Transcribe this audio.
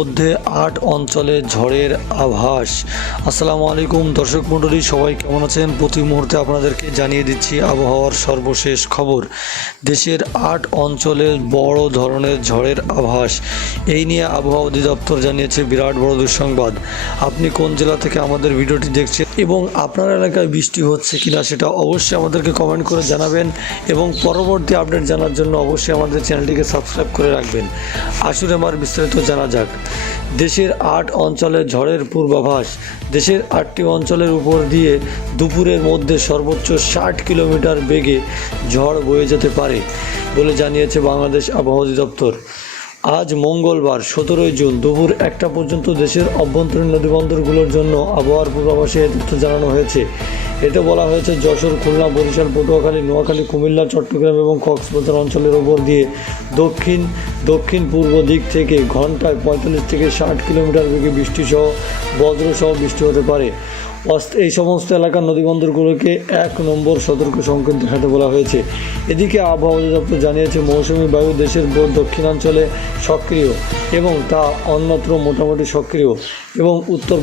মধ্যে ৮ অঞ্চলে ঝড়ের আভাস। আসসালামু আলাইকুম দর্শক মণ্ডলী, সবাই কেমন আছেন? প্রতি মুহূর্তে আপনাদেরকে জানিয়ে দিচ্ছি আবহাওয়ার সর্বশেষ খবর। দেশের ৮ অঞ্চলে বড় ধরনের ঝড়ের আভাস। এই নিয়ে আবহাওয়া অধিদপ্তর জানিয়েছে বিরাট বড় দুঃসংবাদ। আপনি কোন জেলা থেকে আমাদের ভিডিওটি দেখছেন এবং আপনার এলাকায় বৃষ্টি হচ্ছে কিনা সেটা অবশ্যই আমাদেরকে কমেন্ট করে জানাবেন এবং পরবর্তী আপডেট জানার জন্য অবশ্যই আমাদের চ্যানেলটিকে সাবস্ক্রাইব করে রাখবেন। আসুন আমার বিস্তারিত জানা যাক। দেশের ৮ অঞ্চলে ঝড়ের পূর্বাভাস। দেশের ৮টি অঞ্চলের উপর দিয়ে দুপুরের মধ্যে সর্বোচ্চ ৬০ কিলোমিটার বেগে ঝড় বয়ে যেতে পারে বলে জানিয়েছে বাংলাদেশ আবহাওয়া অধিদপ্তর। আজ মঙ্গলবার ১৭ জুন দুপুর ১টা পর্যন্ত দেশের অভ্যন্তরীণ নদীবন্দরগুলোর জন্য আবহাওয়ার পূর্বাভাসে এ তথ্য জানানো হয়েছে। এতে বলা হয়েছে যশোর, খুলনা, বরিশাল, পটুয়াখালী, নোয়াখালী, কুমিল্লা, চট্টগ্রাম এবং কক্সবাজার অঞ্চলের ওপর দিয়ে দক্ষিণ পূর্ব দিক থেকে ঘন্টায় ৪৫ থেকে ৬০ কিলোমিটার বেগে বৃষ্টিসহ বজ্রসহ বৃষ্টি হতে পারে। এই সমস্ত এলাকার নদীবন্দরগুলোকে ১ নম্বর সতর্ক সংকেত দেখাতে বলা হয়েছে। এদিকে আবহাওয়া অধিদপ্তর জানিয়েছে মৌসুমি বায়ু দেশের দক্ষিণাঞ্চলে সক্রিয় এবং তা অন্যত্র মোটামুটি সক্রিয় এবং উত্তর